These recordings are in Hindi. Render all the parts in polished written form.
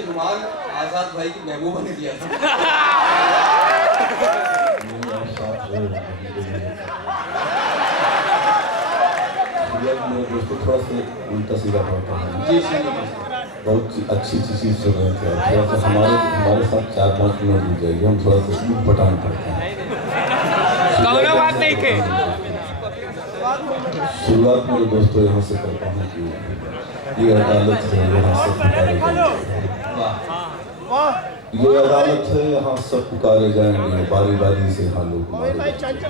रुमाल आजाद भाई की महबूबा ने दिया था। दोस्तों थोड़ा सा उल्टा सीधा पड़ता है जी बहुत अच्छी चीज़ सुन रहे थे। थोड़ा सा हमारे साथ 4-5 मिनट रुक जाइए, हम थोड़ा सा ईद पटान करते हैं। बात नहीं के शुरुआत में दोस्तों यहाँ से करता हूँ कि ये अदालत है, यहाँ सब पुकारे जाएंगे। ये अदालत है, यहाँ सब पुकारे जाएंगे, बारी बारी से यहाँ लोग मारे जाएंगे।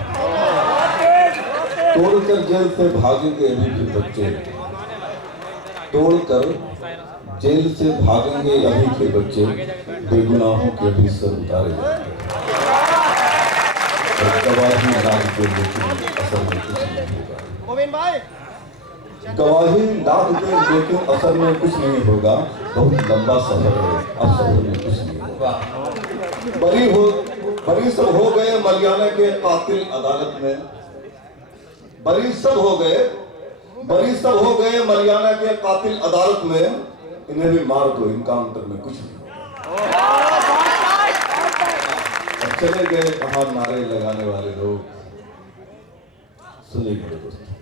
तोड़कर जेल से भागेंगे अभी के बच्चे, तोड़कर जेल से भागेंगे अभी के बच्चे, बेगुनाहों के अभी सर उतारे जाएंगे। गवाही लाद के लेकिन असर में कुछ नहीं होगा। गवाही लाद के लेकिन असर में कुछ नहीं होगा। बहुत लंबा सफर है, अब सफर में कुछ नहीं होगा। बरी सब हो गए मलियाना के कातिल अदालत में, बरी सब हो गए मलियाना के कातिल अदालत में। इन्हें भी मार दो, इनकाउंटर में कुछ नहीं होगा। चले गए कहाँ नारे लगाने वाले लोग, सुनिए दोस्तों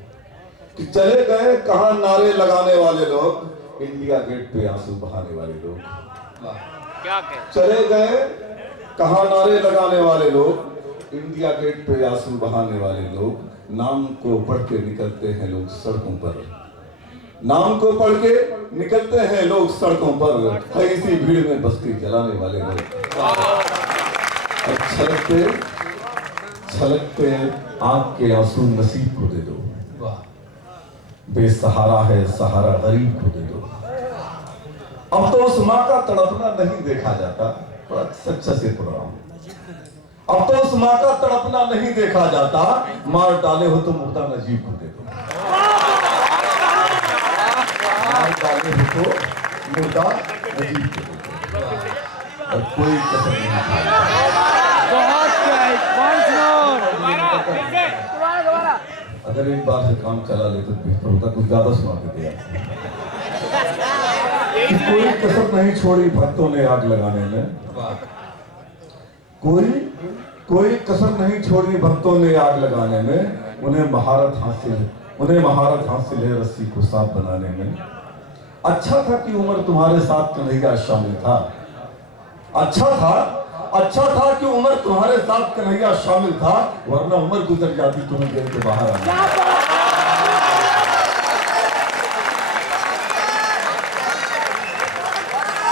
कि चले गए कहाँ नारे लगाने वाले लोग, इंडिया गेट पे आंसू बहाने वाले लोग। चले गए कहाँ नारे लगाने वाले लोग, इंडिया गेट पे आंसू बहाने वाले लोग। नाम को पढ़ के निकलते हैं लोग सड़कों पर, नाम को पढ़ के निकलते हैं लोग सड़कों पर। है इसी भीड़ में बस्ती जलाने वाले लोग। छलकते छलकते आंख के आंसू नसीब को दे दो, बेसहारा है सहारा गरीब को दे दो। अब तो उस माँ का तड़पना नहीं देखा जाता, बड़ा सच्चा से पढ़ रहा हूं। अब तो उस माँ का तड़पना नहीं देखा जाता, मार डाले हो तो मुर्दा नजीब को दे दो, मार डाले हो तो मुर्दा नजीब को दे दो। और कोई कसर नहीं खाएगा। अगर एक बार से काम चला ले तो बेहतर होता, कुछ ज्यादा सुना देते यार। कोई कसर नहीं छोड़ी भक्तों ने आग लगाने में, कोई कसर नहीं छोड़ी भक्तों ने आग लगाने में। उन्हें महारत हासिल है रस्सी को साफ बनाने में। अच्छा था कि उम्र तुम्हारे साथ कन्हैया शामिल था, अच्छा था कि उम्र तुम्हारे साथ कन्हैया शामिल था, वरना उम्र गुजर जाती तुम्हें जेल के बाहर आने।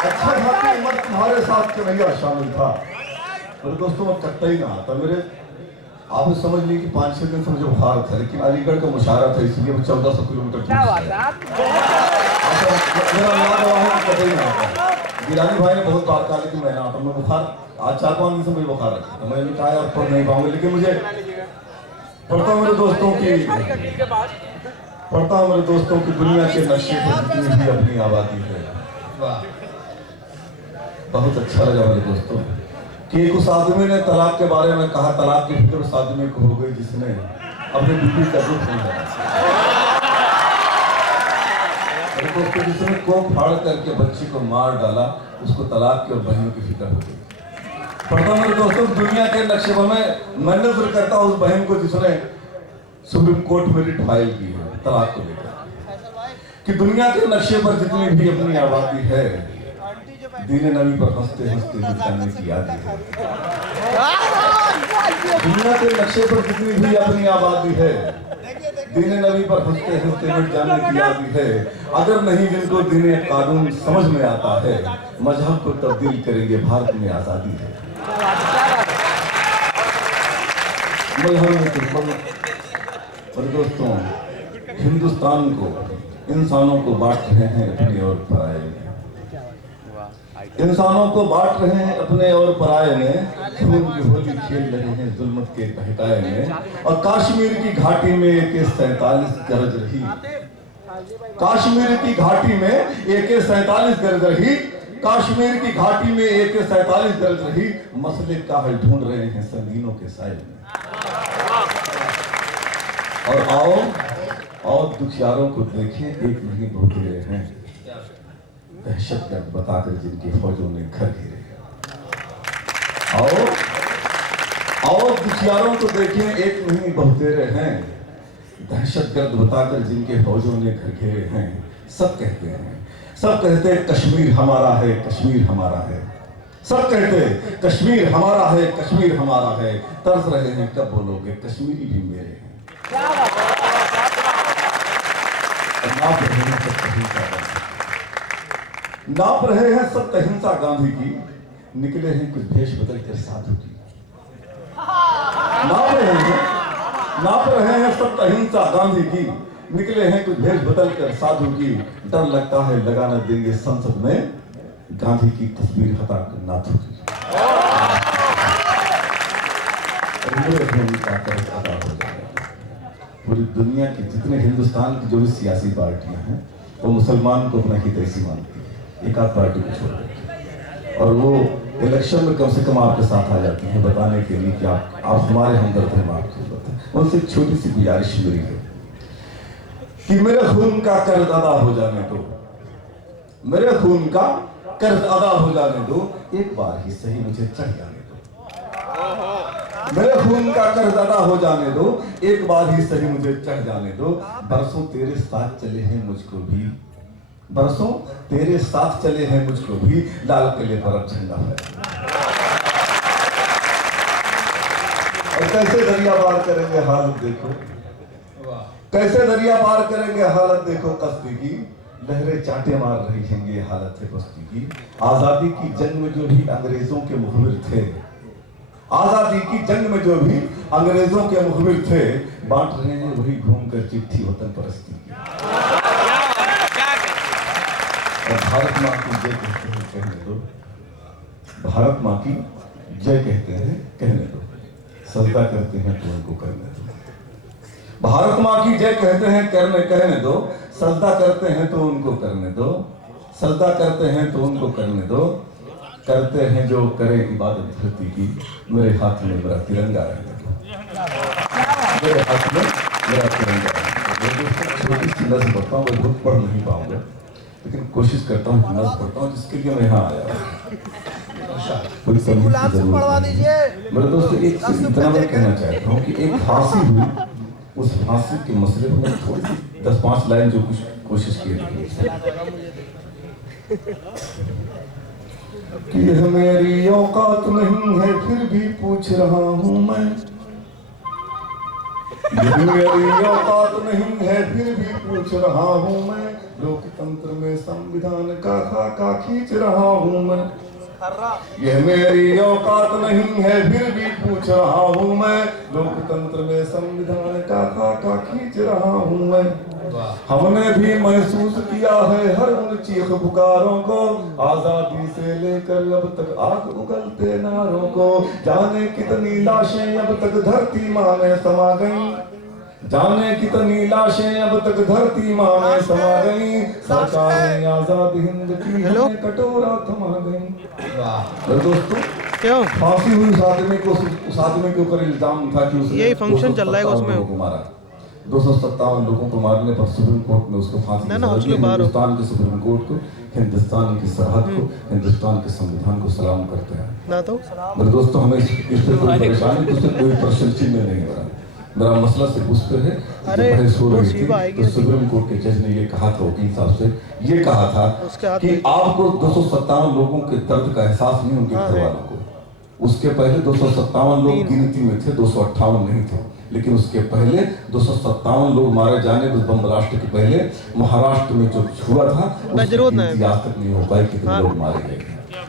अच्छा था कि उम्र तुम्हारे साथ कन्हैया शामिल था। मेरे दोस्तों मैं कटता ही ना आता, मेरे आप समझ लीजिए कि 5-6 दिन से मुझे बुखार था, लेकिन अलीगढ़ का मुशायरा था इसलिए मैं 1400 किलोमीटर गिलानी भाई ने बहुत बात कहा, लेकिन मैं ना आता, मैं बुखार आज 4-5 दिन से मुझे बुखार है, तो मैंने कहा यार पढ़ नहीं पाऊंगा, लेकिन मुझे पढ़ता हूँ मेरे दोस्तों की दुनिया के नक्शे पर जितनी भी अपनी आबादी है। बहुत अच्छा लगा मेरे दोस्तों कि उस आदमी ने तलाक के बारे में कहा, तलाक की फिक्र उस आदमी को हो गई जिसने अपने बीवी का दुख नहीं लगा, जिसने कोप फाड़ करके बच्ची को मार डाला, उसको तलाक की और बहनों की फिक्र हो गई। पढ़ता मेरे दोस्तों दुनिया के नक्शे पर मैं नजर करता हूँ उस बहन को जिसने सुप्रीम कोर्ट में रिट फाइल की है तलाक को लेकर, कि दुनिया के नक्शे पर जितनी भी अपनी आबादी है, दीने नबी पर हंसते हंसते मिटाने की याद है। दुनिया के नक्शे पर जितनी भी अपनी आबादी है, दीने नबी पर हंसते हंसते मिट जाने की याद है। अगर नहीं जिनको दीने कानून समझ में आता है, मजहब को तब्दील करेंगे, भारत में आजादी है। और दोस्तों हिंदुस्तान को, इंसानों को बांट रहे हैं अपनी और पराये में। इंसानों को बांट रहे हैं अपने और पराये में, खून की होली खेल रहे हैं जुल्मत के बहकाए में। और कश्मीर की घाटी में AK-47 गरज रही, कश्मीर की घाटी में AK-47 गरज रही, कश्मीर की घाटी में AK-47 गरज रही। मसले का हल ढूंढ रहे हैं संगीनों के साए में। और आओ दुखियारों को देखें, एक नहीं बहुतेरे हैं दहशतगर्द बताकर जिनकी फौजों ने घर घेरे। आओ दुखियारों को देखें, एक नहीं बहुतेरे हैं दहशतगर्द बताकर जिनके फौजों ने घर घेरे हैं। सब कहते कश्मीर हमारा है, कश्मीर हमारा है। सब कहते कश्मीर हमारा है, कश्मीर हमारा है। तरस रहे हैं कब बोलोगे कश्मीरी भी मेरे हैं। नाप रहे हैं सब अहिंसा गांधी की, निकले हैं कुछ भेष बदल कर साधु की। नाप रहे हैं सब अहिंसा गांधी की, निकले हैं कुछ भेष बदल कर साधु की। डर लगता है लगा न देंगे संसद में गांधी की तस्वीर हटा कर नाथू की। पूरी दुनिया की जितने हिंदुस्तान की जो भी सियासी पार्टियां हैं वो मुसलमान को अपना हितैषी मानती है, एक आध पार्टी को छोड़ देती, और वो इलेक्शन में कम से कम आपके साथ आ जाती हैं बताने के लिए कि आप हमारे हमदर्द हैं, आपकी जरूरत है। उनसे एक छोटी सी गुजारिश मेरी है कि मेरे खून का कर्ज अदा हो जाने दो, मेरे खून का कर्ज अदा हो जाने दो, एक बार ही सही मुझे चढ़ जाने दो। मेरे खून का कर्ज अदा हो जाने दो, एक बार ही सही मुझे चढ़ जाने दो। बरसों तेरे साथ चले हैं मुझको भी, बरसों तेरे साथ चले हैं मुझको भी, लाल किले पर अब झंडा है। और कैसे दरिया पार करेंगे हालत देखो, कैसे दरिया पार करेंगे हालत देखो कश्ती की, लहरें चाटे मार रही हैं ये हालत है बस्ती की। आजादी की जंग में जो भी अंग्रेजों के मुखबिर थे, आजादी की जंग में जो भी अंग्रेजों के मुखबिर थे, बांट रहे हैं वही घूमकर चिट्ठी वतन परस्ती की। और भारत माँ की जय कहते हैं कहने दो, भारत माँ की जय कहते हैं कहने दो, सजदा करते हैं तो उनको करने दो। भारत माँ की जय कहते हैं कहने दो, सजदा करते हैं तो उनको करने दो, सजदा करते हैं तो उनको करने दो। करते हैं जो करे इबादत धरती की, मेरे हाथ में मेरा तिरंगा रहने दो, मेरे हाथ में मेरा तिरंगा रहने दो। छोटी सी नज़्म पढ़ता हूँ, मैं बहुत पढ़ नहीं पाऊंगा लेकिन कोशिश करता हूँ कि नज़्म पढ़ता हूँ जिसके लिए मैं यहाँ आया। मेरे दोस्त एक इतना मैं कहना चाहता हूँ कि एक फांसी हुई, उस फांसी के मसले में थोड़ी सी 10-5 लाइन जो कुछ कोशिश की कि यह मेरी औकात नहीं है फिर भी पूछ रहा हूं मैं, यह मेरी औकात नहीं है फिर भी पूछ रहा हूं मैं, लोकतंत्र में संविधान का खाका खींच रहा हूं मैं। यह मेरी औकात नहीं है फिर भी पूछ रहा हूं मैं, लोकतंत्र में संविधान का खाका खींच रहा हूं मैं। हमने भी महसूस किया है हर उन चीख पुकारों को, आजादी से लेकर अब तक आग उगलते नारों को। जाने कितनी लाशें अब तक धरती माँ में समा गईं, जाने कितनी लाशें अब तक धरती माँ में समा गईं, सरकार ने आजाद हिंद की हमें कटोरा थमा गईं। दोस्तों क्यों फांसी हुई उस आदमी के ऊपर इल्जाम था कि उसने यही फंक्शन चल रहा है उसमें मारा। 257 लोगों को मारने पर सुप्रीम कोर्ट ने उसको फांसी दी। हिंदुस्तान के सुप्रीम कोर्ट को, हिंदुस्तान की सरहद को, हिंदुस्तान के संविधान को सलाम करते हैं ना। तो मेरे दोस्तों हमें इस पे कोई परेशानी, उससे कोई प्रश्न चिन्ह नहीं हो रहा। मेरा मसला सिर्फ उस पर है कि तो सुप्रीम कोर्ट के जज ने ये कहा था, वकील साहब से ये कहा था कि आपको 257 लोगों के दर्द का एहसास नहीं उनके घर वालों को। उसके पहले 257 लोग गिनती में थे, 258 नहीं थे, लेकिन उसके पहले 257 लोग मारे जाने उस बम ब्लास्ट के पहले महाराष्ट्र में जो हुआ था उसकी आज तक नहीं हो पाई कितने लोग मारे गए।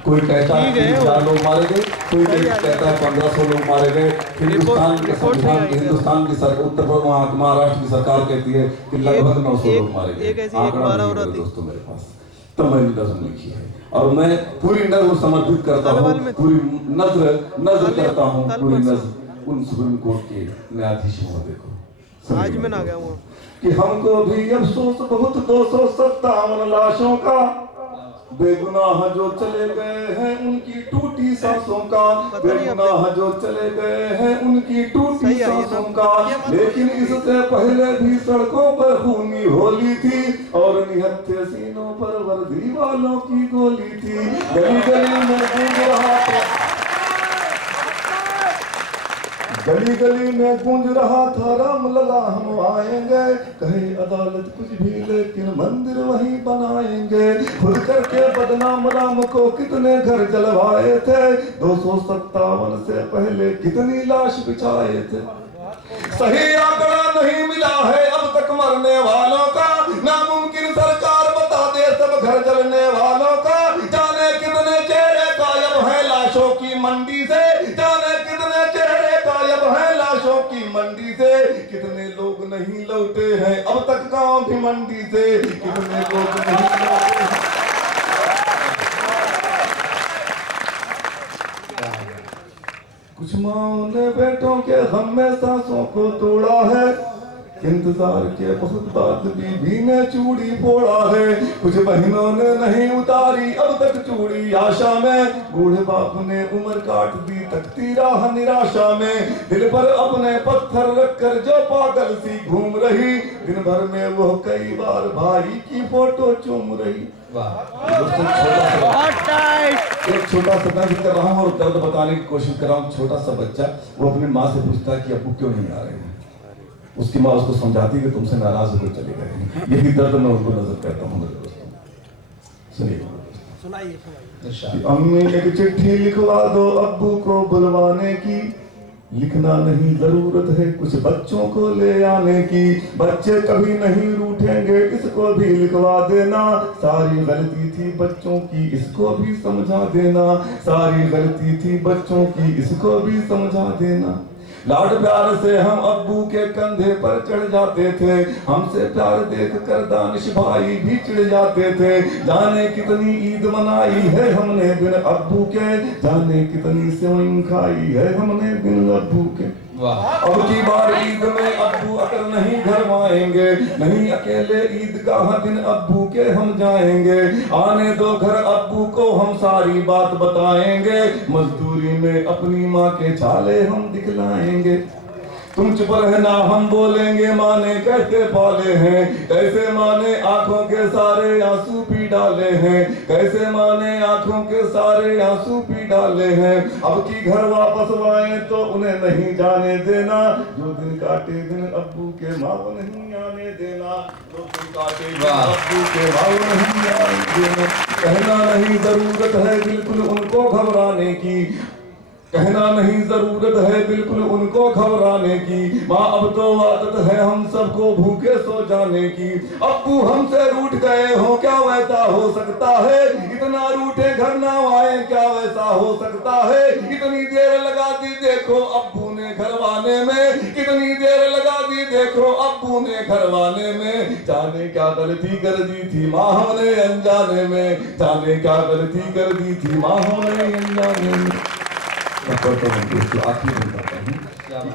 कोई कहता है 4 लोग मारे गए, कोई कहता है 1500 लोग मारे गए। हिंदुस्तान के संविधान, हिंदुस्तान की सरकार, उत्तर प्रदेश महाराष्ट्र की सरकार कहती है कि लगभग 900 लोग मारे गए। आंकड़ा दोस्तों मेरे पास तब मैंने नज्म लिखी है और मैं पूरी नज्म समर्पित करता हूँ, पूरी नज्म करता हूँ, पूरी नज्म उन सुप्रीम कोर्ट के न्यायाधीश महोदय को। आज मैं आ गया हूँ कि हमको भी अफसोस बहुत 257 लाशों का, बेगुनाह जो चले गए हैं उनकी टूटी सांसों का, बेगुनाह जो चले गए हैं उनकी टूटी सांसों का। लेकिन इससे पहले भी सड़कों पर खूनी होली थी और निहत्थे सीनों पर वर्दी वालों की गोली थी। गली गली में गूंज रहा था, गली गली में गूंज रहा था राम लला हम आएंगे, कहे अदालत कुछ भी लेकिन मंदिर वहीं बनाएंगे। खुद करके बदनाम राम को कितने घर जलवाए थे, 257 से पहले कितनी लाश बिछाए थे। सही आंकड़ा नहीं मिला है अब तक मरने वालों का, नामुमकिन सरकार बता दे सब घर जलने वालों का। जाने कितने चेहरे गायब है लाशों की मंडी से, जाने कितने चेहरे गायब है लाशों की मंडी से। कितने लोग नहीं लौटे हैं अब तक गांव की मंडी से, कितने लोग नहीं लौटे हैं। कुछ माओ ने बेटों के गम में सांसों को तोड़ा है, इंतजार के बहुत बाद बीबी ने चूड़ी फोड़ा है। कुछ बहनों ने नहीं उतारी अब तक चूड़ी आशा में, बूढ़े बाप ने उम्र काट दी तकती राह निराशा में। दिल पर अपने पत्थर रखकर जो पागल सी घूम रही, दिन भर में वो कई बार भाई की फोटो चूम रही। एक छोटा सा मैं कर रहा हूँ और दर्द बताने की कोशिश कर रहा हूँ। छोटा सा बच्चा वो अपनी माँ से पूछता है कि अब्बू क्यों नहीं आ रहे हैं। उसकी माँ उसको समझाती है कि तुमसे नाराज होकर चले गए। यही दर्द मैं उनको नजर करता हूँ मेरे दोस्तों। सुनिए, अम्मी एक चिट्ठी लिखवा दो अब्बू को बुलवाने की, लिखना नहीं जरूरत है कुछ बच्चों को ले आने की। बच्चे कभी नहीं रूठेंगे इसको भी लिखवा देना, सारी गलती थी बच्चों की इसको भी समझा देना, सारी गलती थी बच्चों की इसको भी समझा देना। लाड प्यार से हम अब्बू के कंधे पर चढ़ जाते थे, हमसे प्यार देख कर दानिश भाई भी चिढ़ जाते थे। जाने कितनी ईद मनाई है हमने बिन अब्बू के, जाने कितनी सेवई खाई है हमने बिन अब्बू के। अब की बार ईद में अब्बू अगर नहीं घर आएंगे, नहीं अकेले ईदगाह दिन अब्बू के हम जाएंगे। आने दो घर अब्बू को हम सारी बात बताएंगे, मजदूरी में अपनी माँ के छाले हम दिखलाएंगे। तुम चुप रहना हम बोलेंगे माँ ने कैसे पाले हैं, कैसे माँ ने आंखों के सारे आंसू पी डाले हैं, कैसे माँ ने आंखों के सारे आंसू पी डाले हैं। अब की घर वापस आए तो उन्हें नहीं जाने देना, जो दिन काटे दिन अब्बू के माँ नहीं आने देना, जो दिन काटे दिन अब्बू के माँ नहीं आने देना। कहना नहीं जरूरत है बिल्कुल उनको घबराने की, कहना नहीं जरूरत है बिल्कुल उनको घबराने की। माँ अब तो आदत है हम सबको भूखे सो जाने की। अब्बू हमसे रूठ गए हो क्या वैसा हो सकता है, इतना रूठे घर ना आए क्या वैसा हो सकता है। इतनी देर लगा दी देखो अब्बू ने घरवाने में, कितनी देर लगा दी देखो अब्बू ने घरवाने में। जाने क्या गलती कर दी थी माँ हमने अनजाने में, जाने क्या गलती कर दी थी माँ हमने अनजाने में। आखिरी में